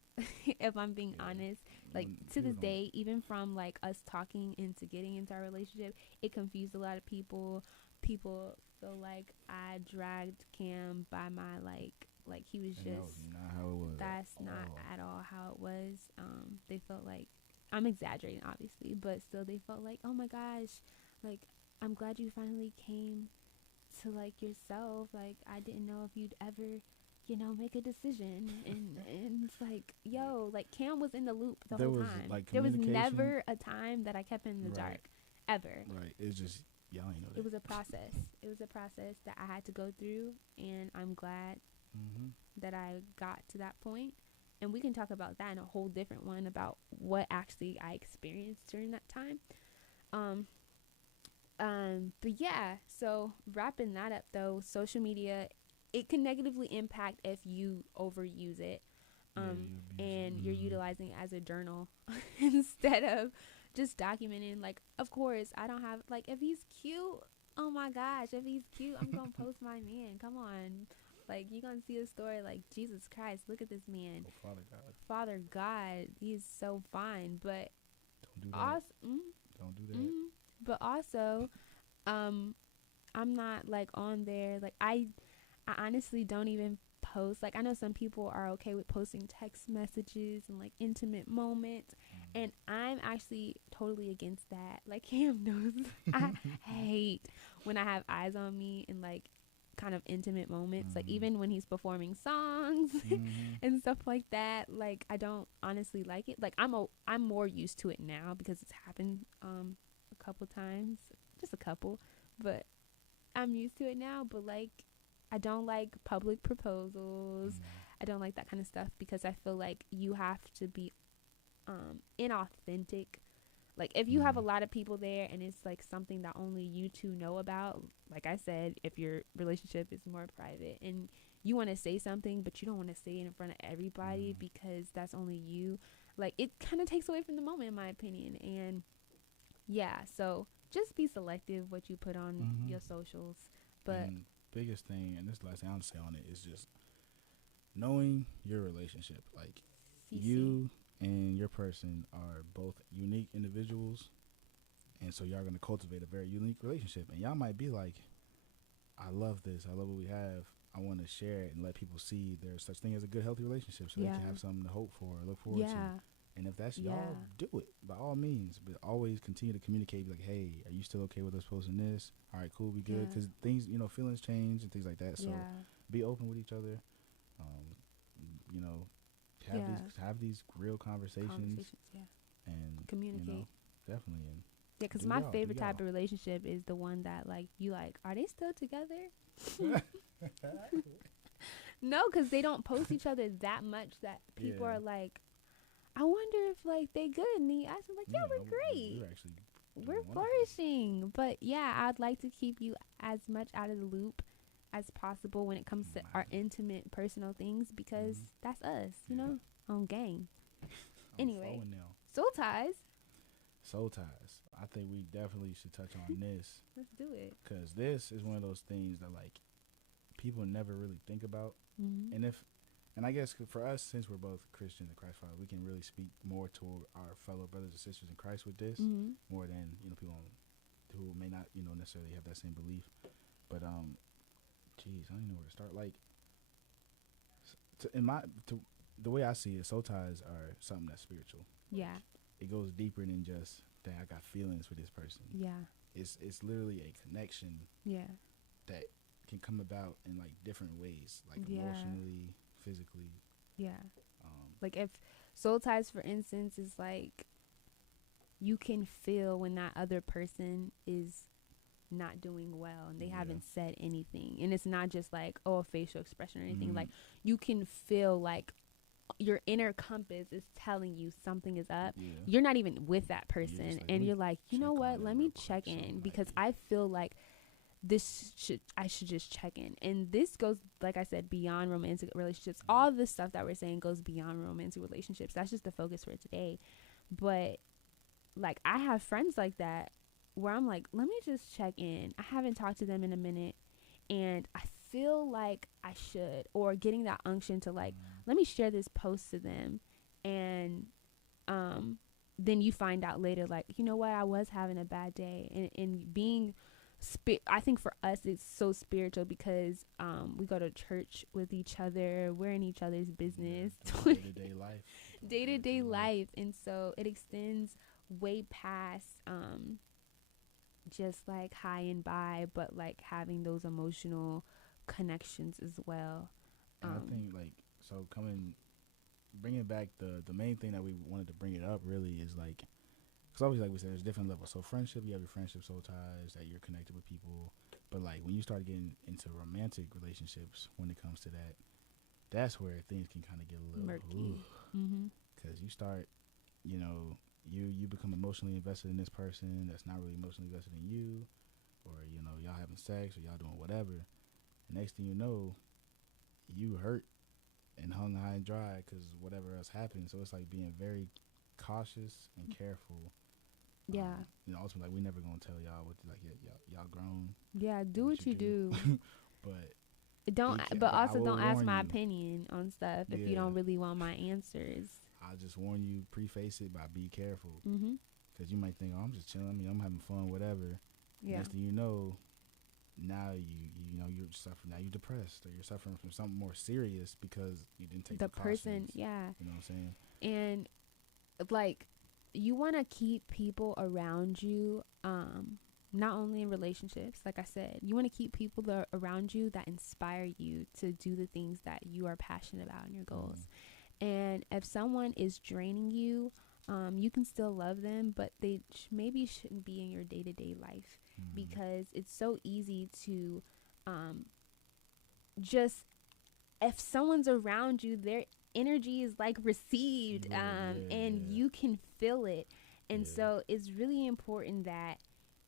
If I'm being honest, like to this day, even from like us talking into getting into our relationship, it confused a lot of people. People feel like I dragged Cam by my like he was And just. that was not how it was. That's not at all how it was. They felt like, I'm exaggerating obviously, but still they felt like, oh my gosh, like I'm glad you finally came to like yourself. Like I didn't know if you'd ever, make a decision. And it's like, yo, like Cam was in the loop the There whole was, time. like, There was communication. never a time that I kept him in the Right. dark, ever. Right. It's just y'all ain't know that. It was a process. It was a process that I had to go through, and I'm glad that I got to that point. And we can talk about that in a whole different one about what actually I experienced during that time. But yeah, so wrapping that up though, social media, it can negatively impact if you overuse it. And you're utilizing it as a journal instead of just documenting. Like, of course, I don't have, like, if he's cute, oh my gosh, if he's cute, I'm gonna post my man. Come on. Like, you're gonna see a story like, Jesus Christ, look at this man. Oh, Father God. Father God, he's so fine. But don't do that. Don't do that. But also, I'm not like on there. Like, I honestly don't even post. Like, I know some people are okay with posting text messages and like intimate moments, And I'm actually totally against that. Like Cam knows, I hate when I have eyes on me in like kind of intimate moments. Like even when he's performing songs and stuff like that. Like I don't honestly like it. Like I'm more used to it now because it's happened a couple times, just a couple, but I'm used to it now. But like I don't like public proposals. I don't like that kind of stuff because I feel like you have to be inauthentic. Like if you have a lot of people there and it's like something that only you two know about, like I said, if your relationship is more private and you want to say something but you don't want to say it in front of everybody because that's only you, like it kind of takes away from the moment in my opinion. And yeah, so just be selective what you put on your socials. But and biggest thing, and this last thing I'll say on it is just knowing your relationship. Like you and your person are both unique individuals, and so y'all gonna cultivate a very unique relationship. And y'all might be like, I love this, I love what we have, I want to share it and let people see there's such thing as a good healthy relationship, so they can have something to hope for or look forward to. And if that's y'all, do it by all means, but always continue to communicate. Be like, hey, are you still okay with us posting this? All right, cool, we good, because things, feelings change and things like that. So be open with each other. You know, have these real conversations and communicate. Definitely. And because my favorite type of relationship is the one that like you like, are they still together? No, because they don't post each other that much that people are like, I wonder if like they good. And the I was like, yeah, we're great. We're flourishing. But yeah, I'd like to keep you as much out of the loop as possible when it comes to our intimate personal things because that's us, on gang. Anyway, soul ties. I think we definitely should touch on this. Let's do it. Because this is one of those things that like people never really think about. And I guess for us, since we're both Christians and Christ followers, we can really speak more to our fellow brothers and sisters in Christ with this, more than people who may not necessarily have that same belief. But geez, I don't even know where to start. Like, the way I see it, soul ties are something that's spiritual. Yeah, like, it goes deeper than just that I got feelings for this person. Yeah, it's literally a connection. Yeah, that can come about in like different ways, like emotionally, physically. Yeah. Like if soul ties, for instance, is like you can feel when that other person is not doing well and they haven't said anything, and it's not just like a facial expression or anything. Like you can feel like your inner compass is telling you something is up. You're not even with that person, and you're like, you know what, let me check in because I feel like I should just check in. And this goes, like I said, beyond romantic relationships. All this stuff that we're saying goes beyond romantic relationships. That's just the focus for today. But like I have friends like that where I'm like, let me just check in. I haven't talked to them in a minute and I feel like I should, or getting that unction to like, let me share this post to them. And then you find out later, like, you know what, I was having a bad day. And being I think for us it's so spiritual because we go to church with each other, we're in each other's business, day-to-day life, and so it extends way past just like high and by, but like having those emotional connections as well. And I think like, so bringing back the main thing that we wanted to bring it up really is like, because obviously, like we said, there's different levels. So friendship, you have your friendship soul ties that you're connected with people. But like when you start getting into romantic relationships, when it comes to that, that's where things can kind of get a little murky. Because you start, you become emotionally invested in this person that's not really emotionally invested in you, or y'all having sex or y'all doing whatever. And next thing you know, you hurt and hung high and dry because whatever else happened. So it's like being very cautious and careful. Ultimately, like, we never gonna tell y'all what, like, y'all grown. Yeah, do what you do. But also don't ask my opinion on stuff if you don't really want my answers. I'll just warn you, preface it by be careful. Because you might think, oh, I'm just chilling. I mean, I'm having fun, whatever. Next thing you know, now you're suffering. Now you're depressed, or you're suffering from something more serious because you didn't take the person. Yeah, you know what I'm saying. And like, you want to keep people around you, not only in relationships, like I said, you want to keep people around you that inspire you to do the things that you are passionate about and your goals. And if someone is draining you, you can still love them, but they maybe shouldn't be in your day-to-day life, because it's so easy to just, if someone's around you, their energy is like received, and you can feel it. And so it's really important that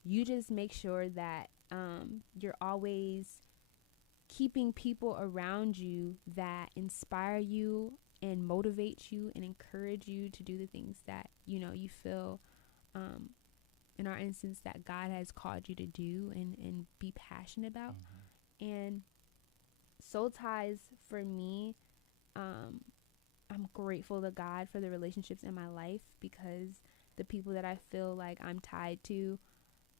you just make sure that you're always keeping people around you that inspire you and motivate you and encourage you to do the things that you feel, in our instance, that God has called you to do and be passionate about. And soul ties, for me, I'm grateful to God for the relationships in my life, because the people that I feel like I'm tied to,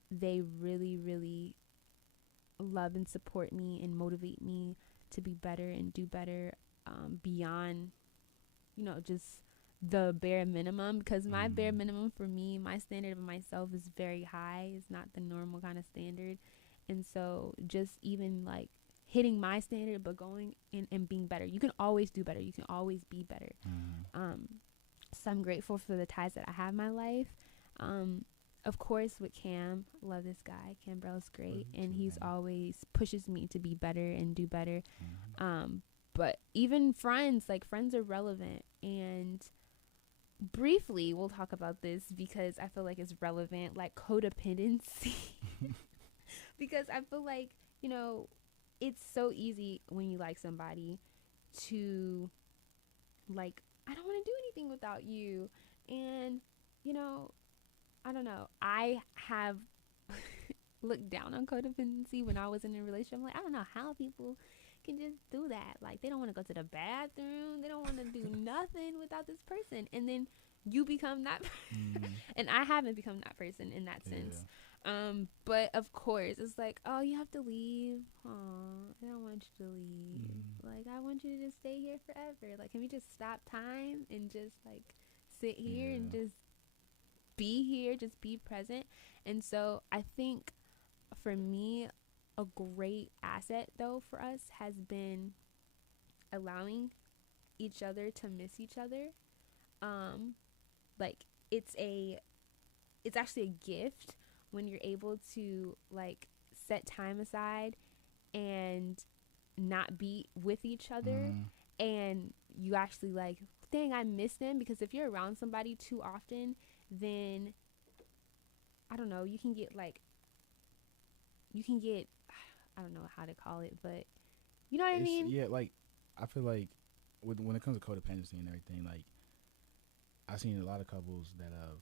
they really, really love and support me and motivate me to be better and do better, beyond, just the bare minimum. Because my bare minimum, for me, my standard of myself is very high. It's not the normal kind of standard. And so just even like hitting my standard, but going and being better. You can always do better. You can always be better. So I'm grateful for the ties that I have in my life. Of course, with Cam, love this guy. Cam Brell's great, and he's always pushes me to be better and do better. But even friends, like, friends are relevant. And briefly, we'll talk about this because I feel like it's relevant, like codependency. Because I feel like, it's so easy when you like somebody to, like, I don't want to do anything without you. And, I don't know. I have looked down on codependency when I was in a relationship. I'm like, I don't know how people can just do that. Like, they don't want to go to the bathroom. They don't want to do nothing without this person. And then you become that. And I haven't become that person in that sense. But of course, it's like, oh, you have to leave. Oh, I don't want you to leave. Like, I want you to just stay here forever. Like, can we just stop time and just like sit here and just be here, just be present? And so I think for me, a great asset though for us has been allowing each other to miss each other. Like, it's actually a gift when you're able to like set time aside and not be with each other, and you actually like, dang, I miss them. Because if you're around somebody too often, then I don't know, you can get I don't know how to call it, but you know what I mean? Yeah, like, I feel like when it comes to codependency and everything, like, I've seen a lot of couples that have,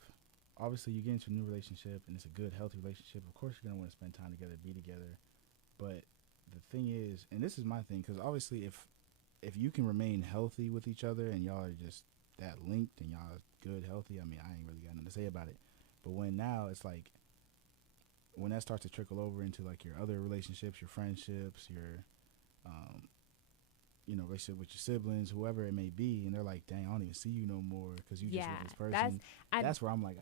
obviously you get into a new relationship and it's a good, healthy relationship. Of course, you're going to want to spend time together, be together. But the thing is, and this is my thing, because obviously if you can remain healthy with each other and y'all are just that linked and y'all are good, healthy, I mean, I ain't really got nothing to say about it. But when now it's like, when that starts to trickle over into like your other relationships, your friendships, your relationship with your siblings, whoever it may be, and they're like, dang, I don't even see you no more because you just with this person. That's where I'm like,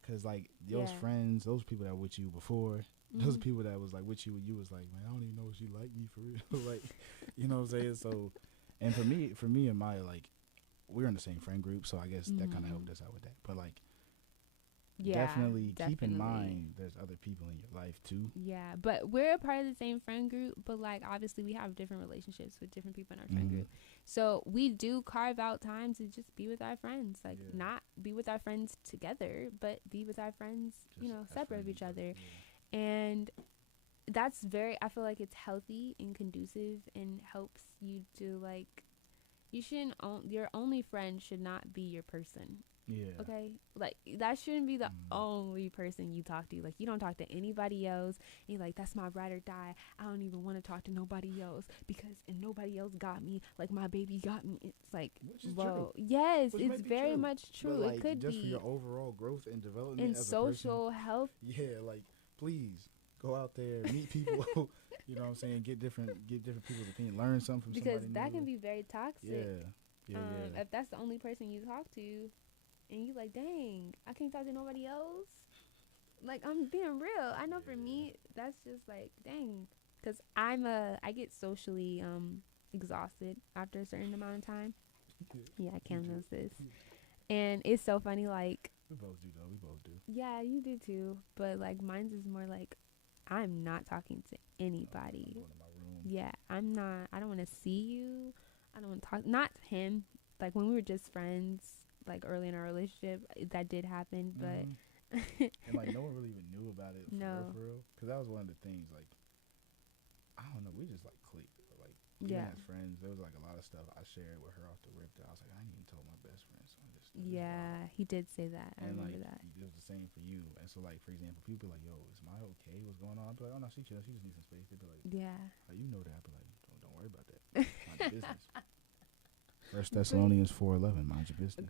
because like those friends, those people that were with you before, those people that was like with you, and you was like, man, I don't even know if she like me for real. Like, you know what I'm saying? So, and for me and Maya, like, we're in the same friend group, so I guess that kind of helped us out with that. But like, definitely keep in mind there's other people in your life too. Yeah, but we're a part of the same friend group, but like, obviously we have different relationships with different people in our friend group. So we do carve out time to just be with our friends, like not be with our friends together, but be with our friends, just separate of each other. And that's I feel like it's healthy and conducive and helps you to like, your only friend should not be your person. Yeah. Okay. Like, that shouldn't be the only person you talk to. Like, you don't talk to anybody else. And you're like, that's my ride or die. I don't even want to talk to nobody else and nobody else got me. Like, my baby got me. It's like, whoa. Yes, it's very much true. But, like, it could just be. for your overall growth and development and as social a person, health. Yeah, like, please go out there, meet people. You know what I'm saying? Get different people's opinion. Learn something from somebody new. Because that can be very toxic. Yeah. If that's the only person you talk to, and you like, dang, I can't talk to nobody else. Like, I'm being real. I know for me, that's just like, dang, because I get socially exhausted after a certain amount of time. Yeah, I can't lose this. And it's so funny, like, We both do though. We both do. yeah, you do too. But like mine's is more like I'm not talking to I'm anybody. going to my room. Yeah, I'm not. I don't want to see you. I don't want to talk. Not him. Like when we were just friends, like early in our relationship, that did happen. But And like no one really even knew about it no. for real. Because that was one of the things. Like I don't know, we just like clicked. Like even Yeah. as friends, there was like a lot of stuff I shared with her off the rip that I was like, I ain't even told my best friend. So Yeah, he did say that. I and remember like that. it was the same for you. And so like for example, people be like, yo, is Maya okay? What's going on? I'd be like, oh no, she chill. She just needs some space. They'd be like, Yeah. how you know that? I'd be like, don't worry about that. Mind your business. First Thessalonians 4:11. Mind your business.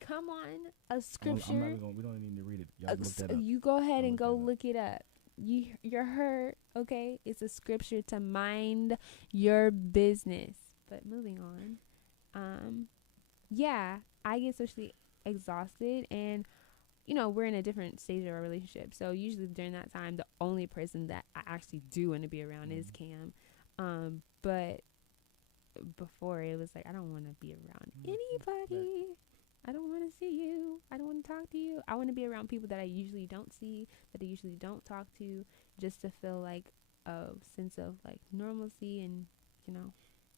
Come on, a scripture. I'm not even going. We don't even need to read it. Y'all look that up. You go ahead and go look look it up. You're hurt, okay? It's a scripture to mind your business. But moving on, yeah, I get socially exhausted, and we're in a different stage of our relationship. So usually during that time, the only person that I actually do want to be around is Cam. But before it was like I don't want to be around anybody. I don't want to see you. I don't want to talk to you. I want to be around people that I usually don't see, that I usually don't talk to, just to feel like a sense of like normalcy and,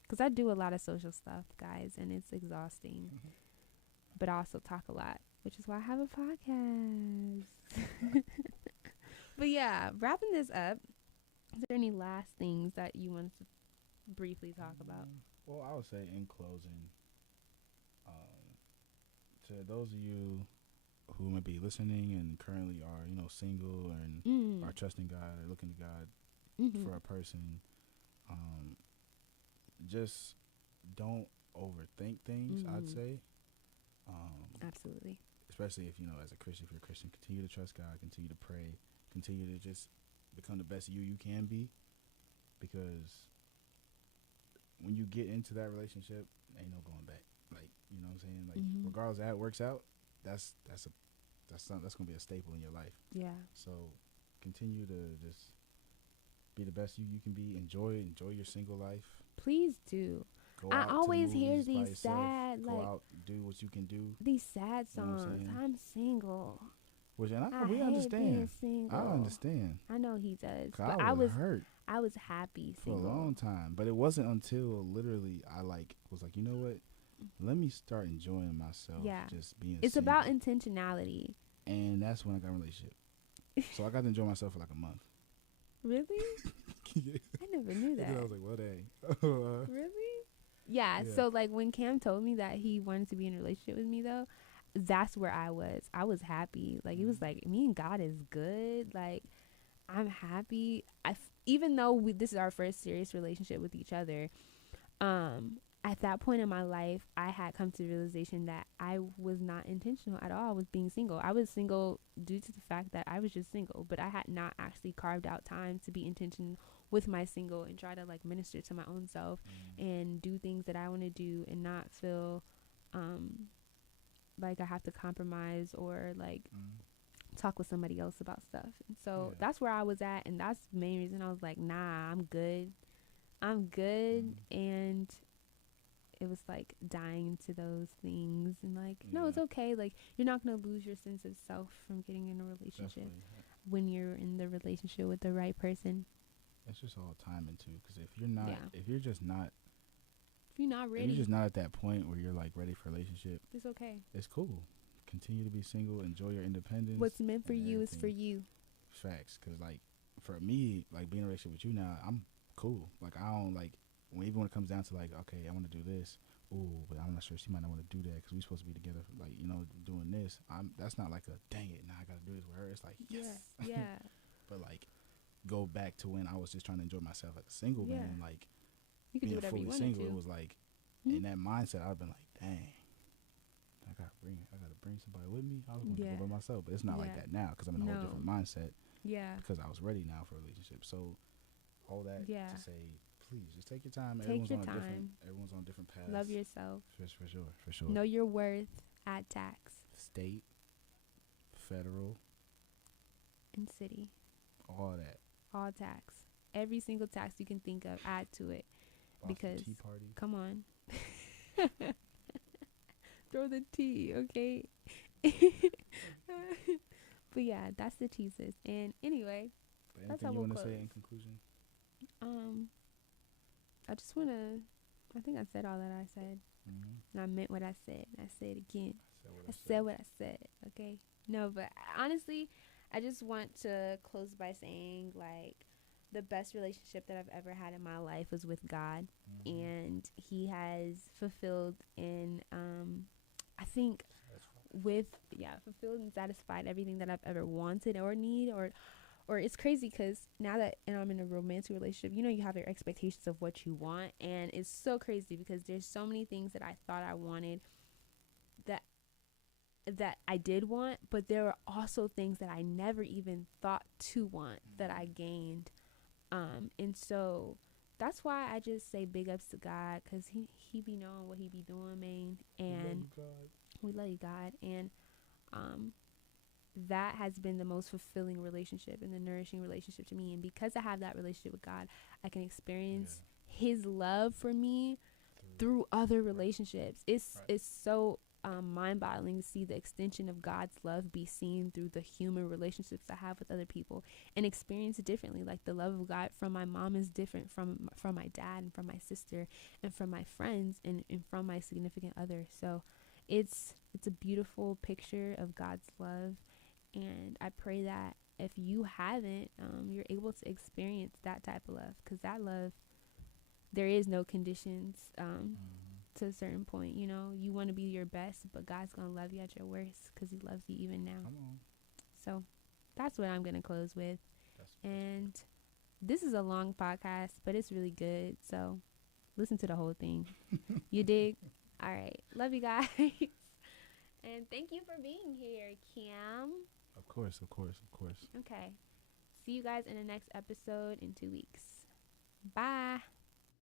because I do a lot of social stuff, guys, and it's exhausting. But I also talk a lot, which is why I have a podcast. But yeah, wrapping this up, is there any last things that you want to briefly talk about? Well, I would say in closing, to those of you who may be listening and currently are, single and are trusting God or looking to God for a person, just don't overthink things, I'd say. Absolutely. Especially if, as a Christian, if you're a Christian, continue to trust God, continue to pray, continue to just become the best you can be. Because when you get into that relationship, ain't no going back. Like, you know what I'm saying? Like, regardless of how it works out, that's gonna be a staple in your life. Yeah. So continue to just be the best you can be. Enjoy your single life. Please do. Go I out always to hear movies by these yourself. sad, Go like, out, do what you can do. these sad You know what I'm songs. saying? I'm single. Which, and I we hate understand. being single. I understand. I know he does. 'Cause But I was hurt I was happy for single. a long time. But it wasn't until literally I was like, you know what? Let me start enjoying myself. Yeah. Just being It's single. about intentionality. And that's when I got in a relationship. So I got to enjoy myself for like a month. Really? Yeah. I never knew that. And I was like, what a. Really? Yeah. Yeah. So like when Cam told me that he wanted to be in a relationship with me though, that's where I was. I was happy. Like it was like me and God is good. Like I'm happy. Even though this is our first serious relationship with each other, at that point in my life, I had come to the realization that I was not intentional at all with being single. I was single due to the fact that I was just single, but I had not actually carved out time to be intentional with my single and try to like minister to my own self and do things that I want to do and not feel like I have to compromise or like talk with somebody else about stuff. And so that's where I was at, and that's the main reason I was like, nah, I'm good. And it was like dying to those things and like no, it's okay. Like you're not gonna lose your sense of self from getting in a relationship when you're in the relationship with the right person. It's just all timing too, because if you're not, if you're not ready, if you're just not at that point where you're like ready for a relationship, it's okay. It's cool. Continue to be single. Enjoy your independence. What's meant for you is for you. Facts, because like for me, like being in a relationship with you now, I'm cool. Like I don't like even when it comes down to like, okay, I want to do this. Ooh, but I'm not sure she might not want to do that because we're supposed to be together, like doing this. That's not like a dang it. Now I gotta do this with her. It's like yes, yeah. But like go back to when I was just trying to enjoy myself as a single man. Like you could being do whatever fully you single, to. it was like in that mindset I've been like, dang, I gotta bring somebody with me. I was going to go by myself, but it's not like that now because I'm in a whole different mindset. Yeah, because I was ready now for a relationship. So all that to say, please just take your time. Everyone's on different paths. Love yourself. For sure. Know your worth. Add tax. State, federal, And city. all that. All tax. Every single tax you can think of, add to it. Boston Because, Tea Party. come on. Throw the tea, okay? But yeah, that's the cheeses. And anyway, But that's anything how you we'll want to close. say in conclusion? I just want to, I think I said all that I said. Mm-hmm. And I meant what I said. And I say it again. I Said what I said, okay? No, but honestly, I just want to close by saying, like, the best relationship that I've ever had in my life was with God. Mm-hmm. And He has fulfilled and, I think, fulfilled and satisfied everything that I've ever wanted or need, or it's crazy because now that I'm in a romantic relationship, you have your expectations of what you want, and it's so crazy because there's so many things that I thought I wanted that I did want, but there were also things that I never even thought to want that I gained. And so that's why I just say big ups to God, because he be knowing what he be doing, man. And we love you, God. And that has been the most fulfilling relationship and the nourishing relationship to me. And because I have that relationship with God, I can experience His love for me through other relationships. It's so mind-boggling to see the extension of God's love be seen through the human relationships I have with other people, and experience it differently. Like, the love of God from my mom is different from my dad and from my sister and from my friends and from my significant other. So it's a beautiful picture of God's love, and I pray that if you haven't, you're able to experience that type of love, because that love, there is no conditions to a certain point. You want to be your best, but God's gonna love you at your worst, because He loves you even now. Come on. So that's what I'm gonna close with. And this is a long podcast, but it's really good, so listen to the whole thing. You dig? All right, love you guys. And thank you for being here, KHAM. Of course. Okay, see you guys in the next episode in 2 weeks. Bye.